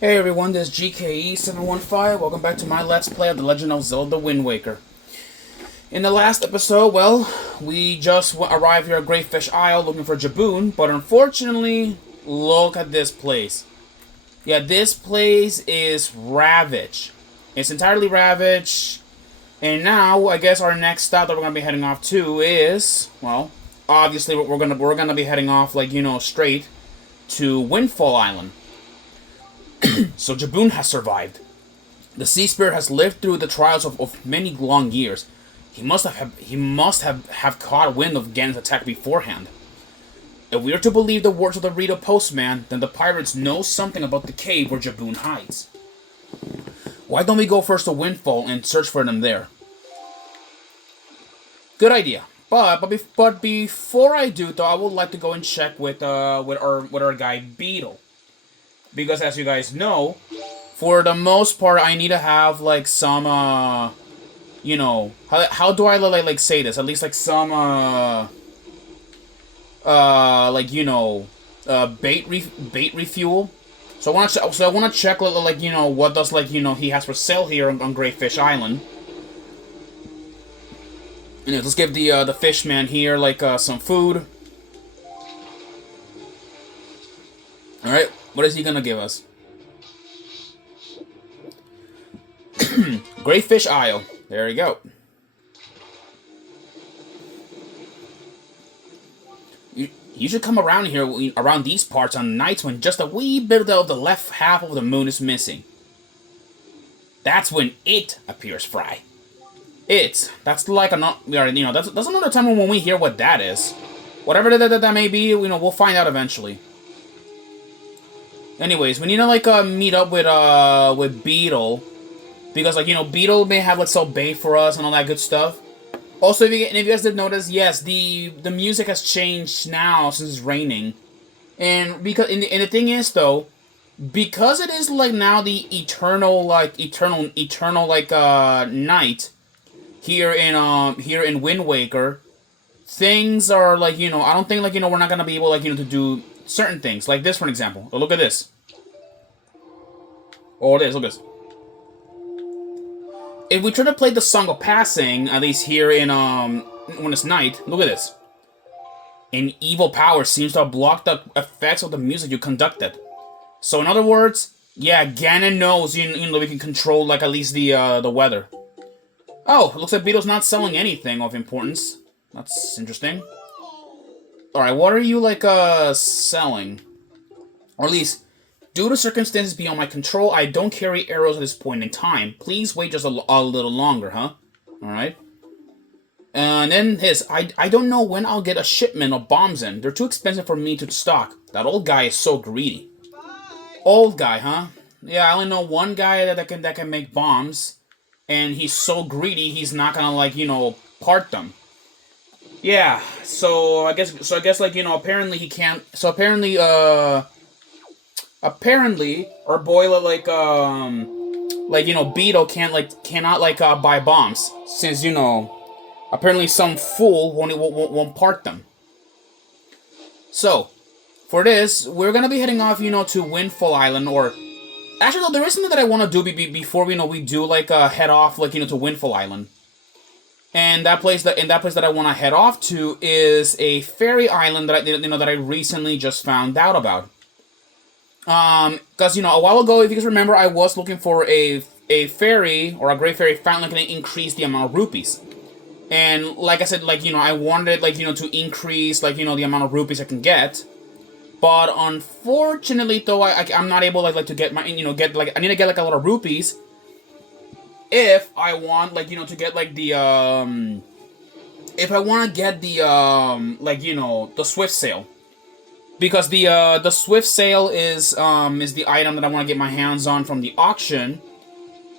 Hey everyone, this is GKE715. Welcome back to my Let's Play of The Legend of Zelda Wind Waker. In the last episode, well, we just arrived here at Great Fish Isle looking for Jaboon, but unfortunately, look at this place. Yeah, this place is ravaged. It's entirely ravaged, and now I guess our next stop that we're gonna be heading off to is, well, obviously we're gonna be heading off straight to Windfall Island. So Jaboon has survived. The Sea Spirit has lived through the trials of many long years. He must have caught wind of Ganon's attack beforehand. If we are to believe the words of the Rito postman, then the pirates know something about the cave where Jaboon hides. Why don't we go first to Windfall and search for them there? Good idea. But before I do, though, I would like to go and check with our guy Beetle. Because as you guys know, for the most part, I need to have like some how do I say this? At least like some bait refuel. So I want to check what does he has for sale here on Great Fish Island. And let's give the fishman here some food. All right. What is he gonna give us? Great Fish Isle. There you go. You should come around here, around these parts on nights when just a wee bit of the left half of the moon is missing. That's when it appears, Fry. That's like that's another time when we hear what that is. Whatever that may be, we'll find out eventually. Anyways, we need to meet up with Beetle, because Beetle may have some bait for us and all that good stuff. Also, if you guys did notice, yes, the music has changed now since it's raining, and the thing is though, because it is now the eternal night here in Wind Waker, things are I don't think we're not gonna be able to do certain things, like this, for example. Oh, look at this. Oh, it is. Look at this. If we try to play the Song of Passing, at least here in when it's night, look at this. An evil power seems to have blocked the effects of the music you conducted. So in other words, yeah, Ganon knows we can control at least the weather. Oh, it looks like Beetle's not selling anything of importance. That's interesting. Alright, what are you, selling? Or at least, due to circumstances beyond my control, I don't carry arrows at this point in time. Please wait just a little longer, huh? Alright. And then I don't know when I'll get a shipment of bombs in. They're too expensive for me to stock. That old guy is so greedy. Old guy, huh? Yeah, I only know one guy that can make bombs. And he's so greedy, he's not gonna, part them. Yeah, so I guess apparently he can't. So apparently our boy Beetle cannot buy bombs, since apparently some fool won't part them. So for this, we're gonna be heading off to Windfall Island, or actually no, there is something that I want to do before we head off to Windfall Island. And that place that I want to head off to is a fairy island that I recently just found out about. Because a while ago, if you guys remember, I was looking for a fairy or a great fairy fountain that can increase the amount of rupees. And like I said, I wanted to increase the amount of rupees I can get. But unfortunately, though, I'm not able to get my I need to get a lot of rupees. If I want, to get, if I want to get the Swift Sail. Because the Swift Sail is the item that I want to get my hands on from the auction.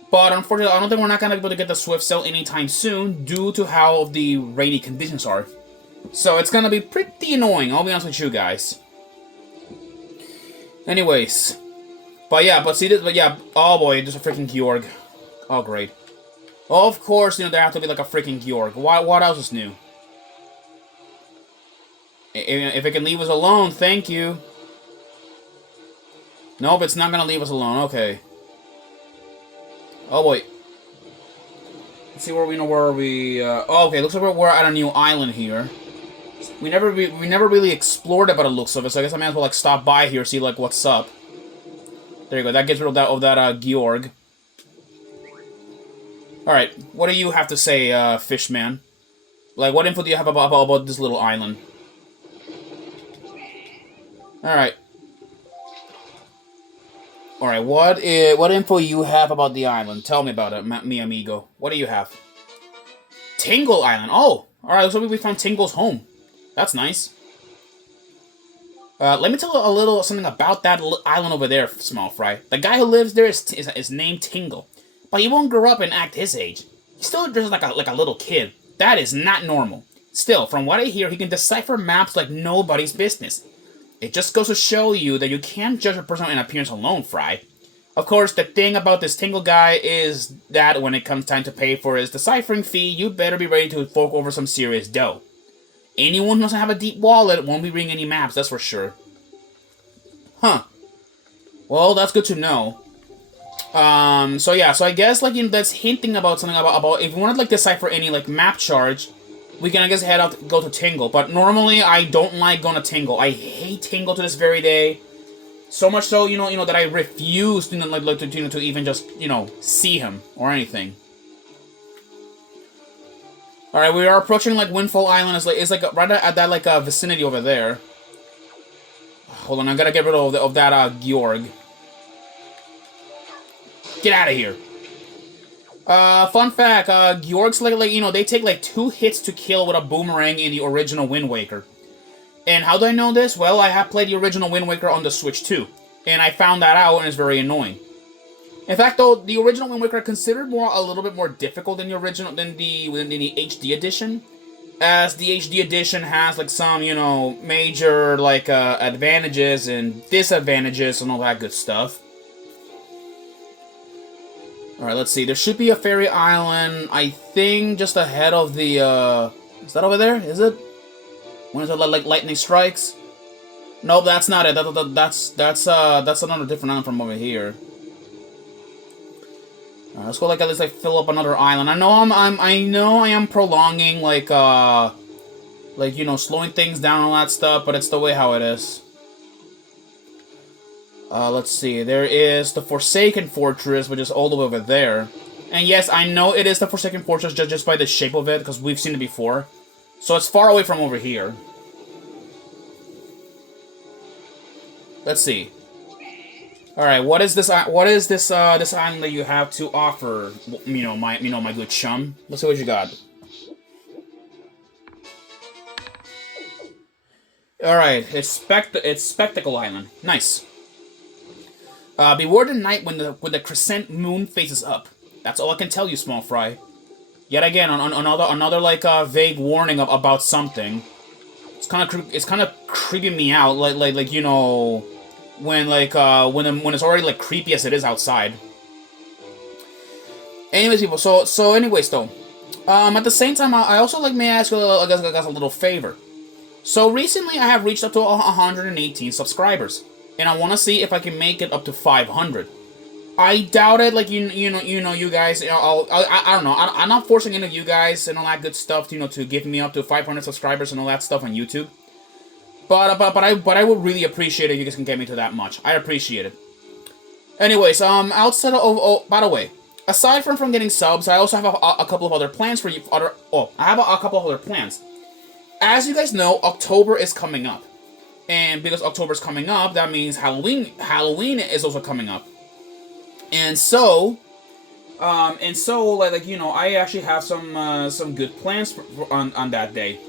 But unfortunately, I don't think we're not going to be able to get the Swift Sail anytime soon due to how the rainy conditions are. So it's going to be pretty annoying, I'll be honest with you guys. Anyways. Oh boy, there's a freaking Georg. Oh, great. Of course, there have to be a freaking Georg. What else is new? If it can leave us alone, thank you. Nope, it's not gonna leave us alone. Okay. Oh, wait. Let's see where we know where we... oh, okay, looks like we're at a new island here. We never really explored it by the looks of it, so I guess I may as well, like, stop by here, see, like, what's up. There you go, that gets rid of that Georg. Alright, what do you have to say, Fishman? Like, what info do you have about this little island? Alright. Alright, what info you have about the island? Tell me about it, mi amigo. What do you have? Tingle Island. Oh! Alright, looks like we found Tingle's home. That's nice. Let me tell you a little something about that island over there, Small Fry. The guy who lives there is named Tingle. But he won't grow up and act his age. He's still just like a little kid. That is not normal. Still, from what I hear, he can decipher maps like nobody's business. It just goes to show you that you can't judge a person on appearance alone, Fry. Of course, the thing about this Tingle guy is that when it comes time to pay for his deciphering fee, you better be ready to fork over some serious dough. Anyone who doesn't have a deep wallet won't be reading any maps, that's for sure. Huh. Well, that's good to know. So yeah, so I guess, like, that's hinting about something about if you want to, like, decipher any, like, map charge, we can, I guess, go to Tingle. But normally, I don't like going to Tingle. I hate Tingle to this very day. So much so, you know, that I refuse to, to even just, see him or anything. Alright, we are approaching, like, Windfall Island. It's like right at that, like, vicinity over there. Hold on, I gotta get rid of that, Georg. Get out of here. Fun fact, Georgs, like, they take, like, 2 hits to kill with a boomerang in the original Wind Waker. And how do I know this? Well, I have played the original Wind Waker on the Switch too. And I found that out, and it's very annoying. In fact, though, the original Wind Waker are considered a little bit more difficult than the HD edition, as the HD edition has, like, some, major, like, advantages and disadvantages and all that good stuff. Alright, let's see. There should be a fairy island, I think, just ahead of the, is that over there? Is it? When is it, like, lightning strikes? Nope, that's not it. That's another different island from over here. Let's go, like, at least, like, fill up another island. I know I am prolonging, like, slowing things down and all that stuff, but it's the way how it is. Let's see. There is the Forsaken Fortress, which is all the way over there. And yes, I know it is the Forsaken Fortress just by the shape of it, because we've seen it before. So it's far away from over here. Let's see. Alright, what is this island that you have to offer, my good chum? Let's see what you got. Alright, it's Spectacle Island. Nice. Beware the night when the crescent moon faces up. That's all I can tell you, Small Fry. Yet again, another like vague warning about something. It's kind of creeping me out, when it's already like creepy as it is outside. Anyways, people. So anyways, though, at the same time, I also may ask you, I guess, a little favor. So recently, I have reached up to 118 subscribers, and I want to see if I can make it up to 500. I doubt it. Like you guys. I don't know. I'm not forcing any of you guys and all that good stuff. To give me up to 500 subscribers and all that stuff on YouTube. But I would really appreciate it if you guys can get me to that much. I appreciate it. Anyways, outside of by the way, aside from getting subs, I also have a couple of other plans for you. I have a couple of other plans. As you guys know, October is coming up, and because October is coming up, that means Halloween is also coming up. And so, I actually have some good plans on that day.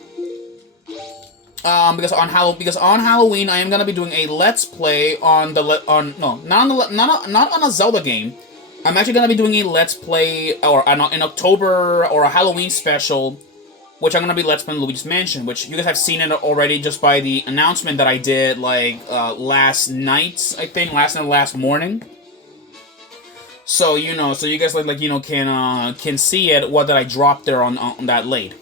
Because on Halloween, I am gonna be doing a Let's Play not on a Zelda game. I'm actually gonna be doing a Let's Play in October or a Halloween special, which I'm gonna be Let's Play Luigi's Mansion, which you guys have seen it already just by the announcement that I did last night, I think, last morning. So so you guys can see it what that I dropped there on that late.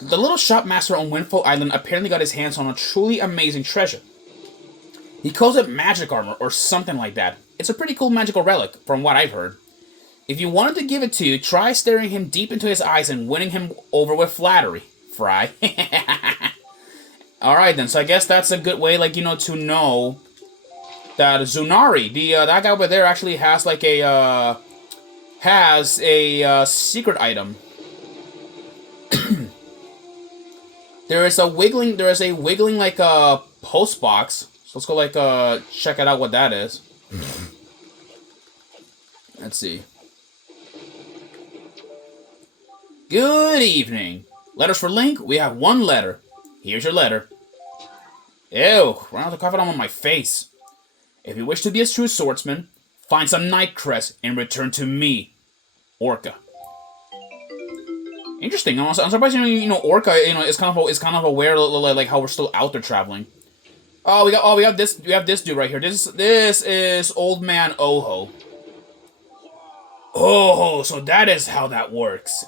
The little shopmaster on Windfall Island apparently got his hands on a truly amazing treasure. He calls it magic armor or something like that. It's a pretty cool magical relic, from what I've heard. If you wanted to give it to you, try staring him deep into his eyes and winning him over with flattery, Fry. Alright then, so I guess that's a good way, like, you know, to know that Zunari, that guy over there actually has, like, a secret item. There is a wiggling, like, post box. So let's go, like, check it out what that is. Let's see. Good evening. Letters for Link? We have one letter. Here's your letter. Ew, run out the carpet on my face. If you wish to be a true swordsman, find some night crest and return to me, Orca. Interesting. I'm surprised you know Orca. You know, is kind of aware like how we're still out there traveling. We have this dude right here. This is Old Man Oho. Oh, so that is how that works.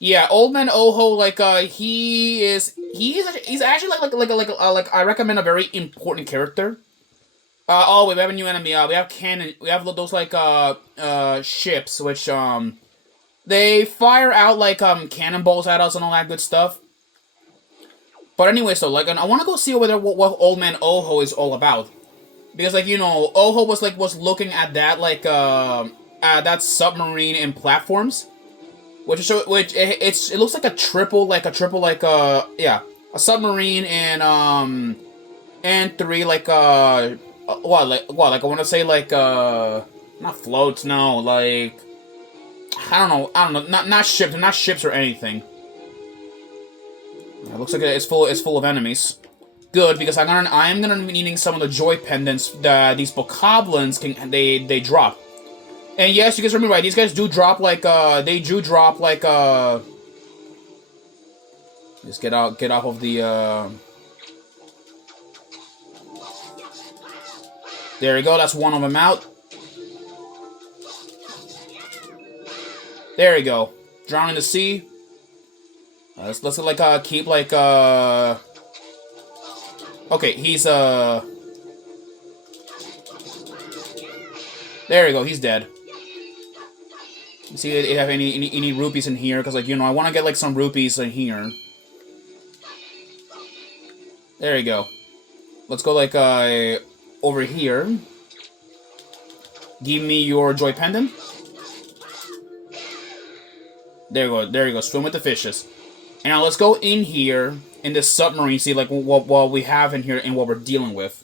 Yeah, Old Man Oho, like he's actually like I recommend a very important character. Oh, we have a new enemy. We have cannon. We have those like ships which they fire out like cannonballs at us and all that good stuff. But anyway, so like I want to go see over there what Old Man Oho is all about, because like you know Oho was looking at that like that submarine and platforms, which it looks like a triple yeah, a submarine and three like what I want to say like not floats, no, like I don't know not ships or anything. It looks like it's full of enemies. Good, because I am gonna be needing some of the joy pendants that these bokoblins they drop. And yes, you guys heard me right. These guys do drop like they do drop like just get off of the There you go. That's one of them out. There you go. Drown in the sea. Let's like keep like okay, he's there you go, he's dead. You see if you have any rupees in here, because like you know I want to get like some rupees in here. There you go. Let's go like over here. Give me your joy pendant. There you go. Swim with the fishes. And now let's go in here in this submarine, see like what we have in here and what we're dealing with.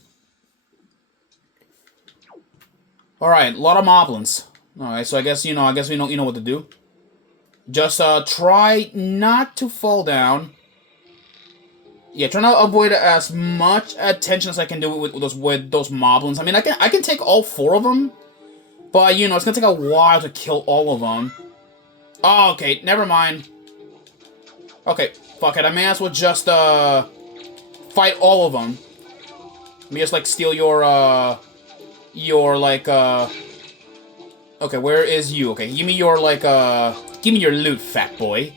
Alright, a lot of moblins. Alright, so I guess we know what to do. Just try not to fall down. Yeah, try to avoid as much attention as I can do with those moblins. I mean I can take all four of them, but you know it's gonna take a while to kill all of them. Oh, okay, never mind. Okay, fuck it. I may as well just, fight all of them. Let me just, like, steal your, like, Okay, where is you? Okay, give me your, like, give me your loot, fat boy.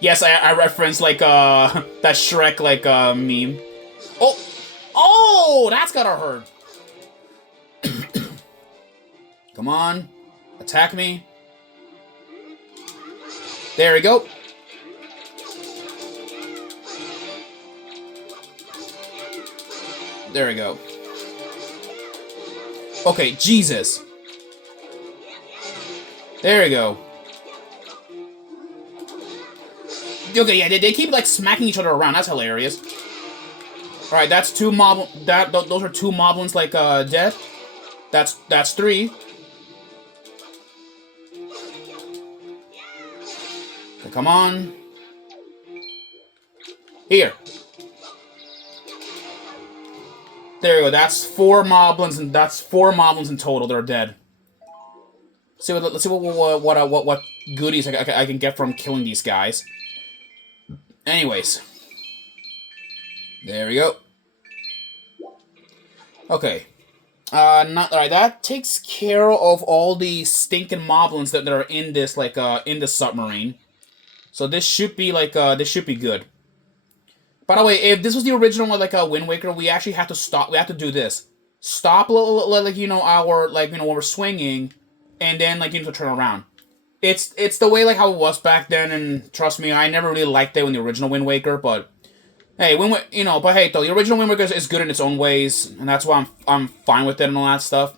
Yes, I referenced, like, that Shrek, like, meme. Oh! Oh! That's gotta hurt! Come on. Attack me. There we go. There we go. Okay, Jesus. There we go. Okay, yeah, they keep like smacking each other around. That's hilarious. All right, that's two mob. Those are two moblins like dead. That's three. Okay, come on. Here. There you go. That's four moblins, and that's four moblins in total. They're dead. Let's see what goodies I can get from killing these guys. Anyways, there we go. Okay. Alright, that takes care of all the stinking moblins that are in this in the submarine. So this should be this should be good. By the way, if this was the original Wind Waker, we actually have to stop. We have to do this. stop, like, our, like, when we're swinging, and then, like, to turn around. It's the way, like, how it was back then, and trust me, I never really liked it in the original Wind Waker, but hey, but hey, though, the original Wind Waker is good in its own ways, and that's why I'm fine with it and all that stuff.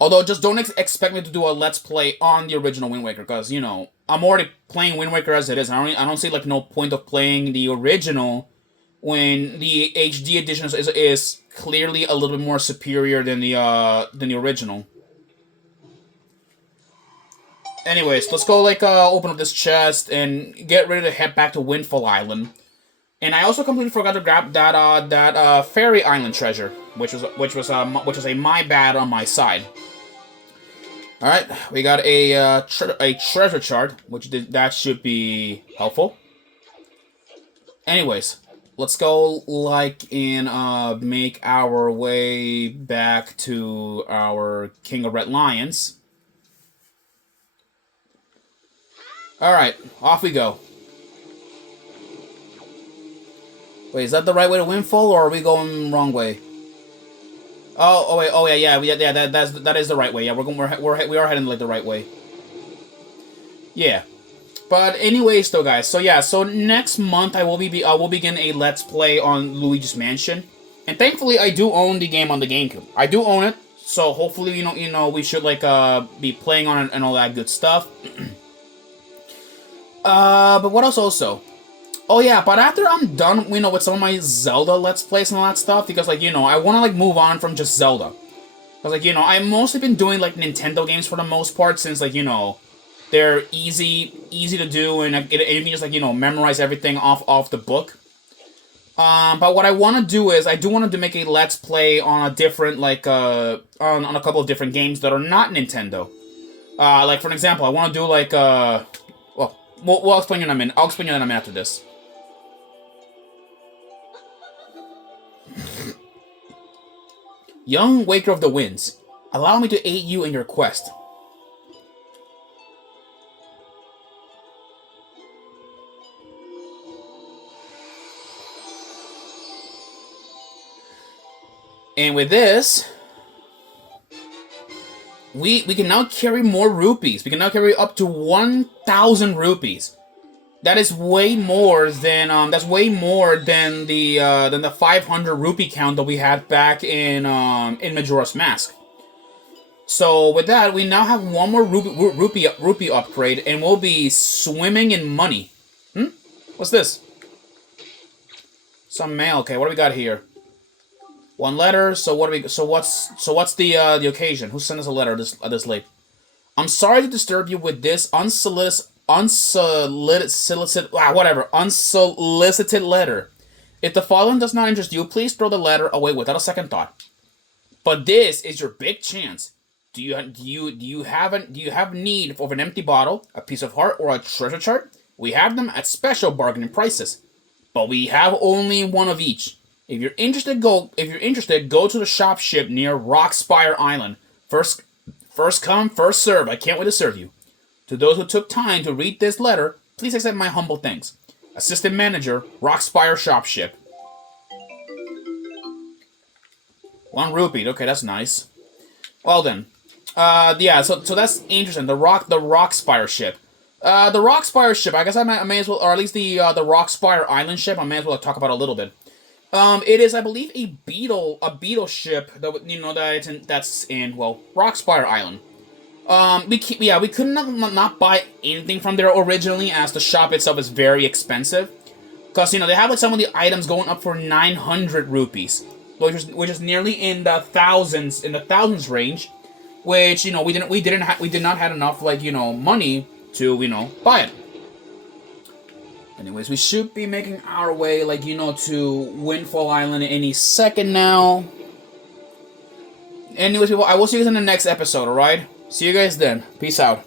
Although, just don't expect me to do a Let's Play on the original Wind Waker, because, I'm already playing Wind Waker as it is, and I don't see, like, no point of playing the original when the HD edition is clearly a little bit more superior than the original. Anyways, let's go, like, open up this chest and get ready to head back to Windfall Island. And I also completely forgot to grab that Fairy Island treasure, which was a my bad on my side. All right, we got a treasure chart, that should be helpful. Anyways, let's go, like, and make our way back to our King of Red Lions. Alright, off we go. Wait, is that the right way to Windfall, or are we going wrong way? Wait, that is the right way. Yeah, we are heading, like, the right way. Yeah. But anyways, though, guys, so next month I will begin a Let's Play on Luigi's Mansion. And thankfully I do own the game on the GameCube. I do own it, so hopefully, we should, like, be playing on it and all that good stuff. But what else also? Oh yeah, but after I'm done, with some of my Zelda Let's Plays and all that stuff, because, like, I want to, like, move on from just Zelda. Because, like, I've mostly been doing, like, Nintendo games for the most part, since, like, they're easy to do, and you can just, like, memorize everything off the book. But what I want to do is, I do want to make a Let's Play on a different, like, on a couple of different games that are not Nintendo. Like, for example, I want to do, like, We'll explain you in a minute. I'll explain you in a minute after this. Young Waker of the Winds, allow me to aid you in your quest. And with this, we can now carry more rupees. We can now carry up to 1,000 rupees. That is way more than the 500 rupee count that we had back in Majora's Mask. So with that, we now have one more rupee upgrade, and we'll be swimming in money. What's this? Some mail. Okay, what do we got here? One letter. So what's the occasion? Who sent us a letter this late? I'm sorry to disturb you with this unsolicited letter. If the following does not interest you, please throw the letter away without a second thought. But this is your big chance. Do you have need of an empty bottle, a piece of heart, or a treasure chart? We have them at special bargaining prices, but we have only one of each. If you're interested, go to the shop ship near Rockspire Island. First come, first serve. I can't wait to serve you. To those who took time to read this letter, please accept my humble thanks. Assistant Manager, Rockspire Shop Ship. 1 rupee. Okay, that's nice. Well then, so that's interesting. The Rockspire ship. The Rockspire ship. I guess I may as well, or at least the Rockspire Island ship. I may as well talk about a little bit. It is, I believe, a beetle ship that's in Rockspire Island. We could not buy anything from there originally, as the shop itself is very expensive. Because they have some of the items going up for 900 rupees, which is nearly in the thousands range. Which we did not have enough money to buy it. Anyways, we should be making our way to Windfall Island any second now. Anyways, people, I will see you guys in the next episode. All right, see you guys then. Peace out.